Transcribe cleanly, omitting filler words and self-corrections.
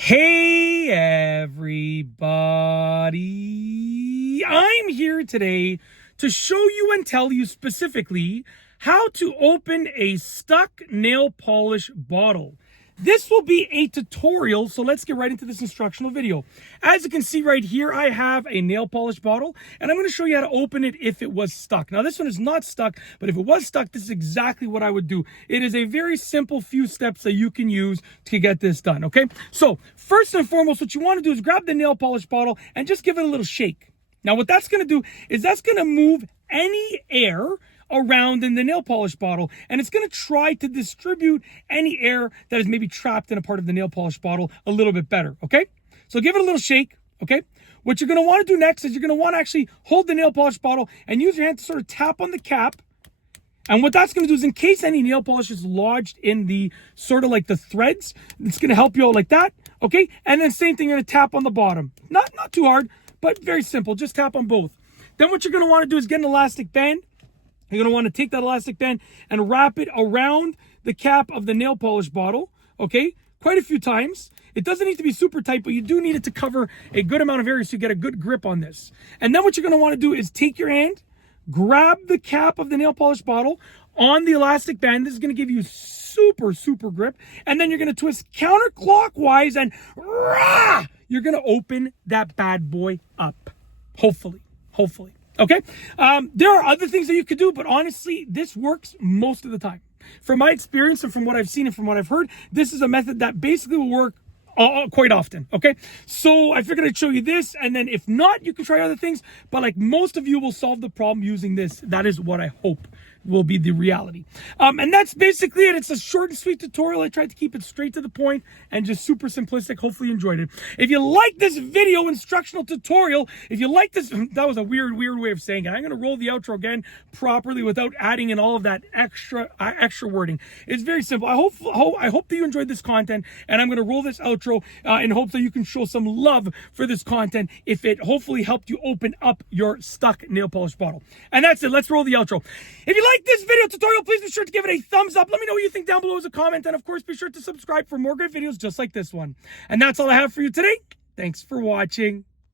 Hey everybody, I'm here today to show you and tell you specifically how to open a stuck nail polish bottle. This will be a tutorial, so let's get right into this instructional video. As you can see right here, I have a nail polish bottle, and I'm going to show you how to open it if it was stuck. Now, this one is not stuck, but if it was stuck, this is exactly what I would do. It is a very simple few steps that you can use to get this done, okay? So, first and foremost, what you want to do is grab the nail polish bottle and just give it a little shake. Now, what that's going to do is that's going to move any air around in the nail polish bottle, and it's going to try to distribute any air that is maybe trapped in a part of the nail polish bottle a little bit better, okay? So give it a little shake, okay? What you're going to want to do next is you're going to want to actually hold the nail polish bottle and use your hand to sort of tap on the cap. And what that's going to do is, in case any nail polish is lodged in the sort of like the threads, it's going to help you out like that, okay? And then same thing, you're going to tap on the bottom. Not too hard, but very simple. Just tap on both. Then what you're going to want to do is get an elastic band. You're going to want to take that elastic band and wrap it around the cap of the nail polish bottle, okay? Quite a few times. It doesn't need to be super tight, but you do need it to cover a good amount of area so you get a good grip on this. And then what you're going to want to do is take your hand, grab the cap of the nail polish bottle on the elastic band. This is going to give you super grip. And then you're going to twist counterclockwise and rah! You're going to open that bad boy up. Hopefully. Okay, there are other things that you could do, but honestly, this works most of the time. From my experience and from what I've seen and from what I've heard, this is a method that basically will work quite often, okay? So I figured I'd show you this, and then if not, you can try other things, but like most of you will solve the problem using this. That is what I hope will be the reality. And that's basically it. It's a short and sweet tutorial. I tried to keep it straight to the point and just super simplistic. Hopefully you enjoyed it. If you like this video instructional tutorial, if you like this, that was a weird way of saying it. I'm going to roll the outro again properly without adding in all of that extra wording. It's very simple. I hope that you enjoyed this content, and I'm going to roll this outro in hopes that you can show some love for this content if it hopefully helped you open up your stuck nail polish bottle. And that's it. Let's roll the outro. If you like this video tutorial, please be sure to give it a thumbs up. Let me know what you think down below as a comment. And of course, be sure to subscribe for more great videos just like this one. And that's all I have for you today. Thanks for watching.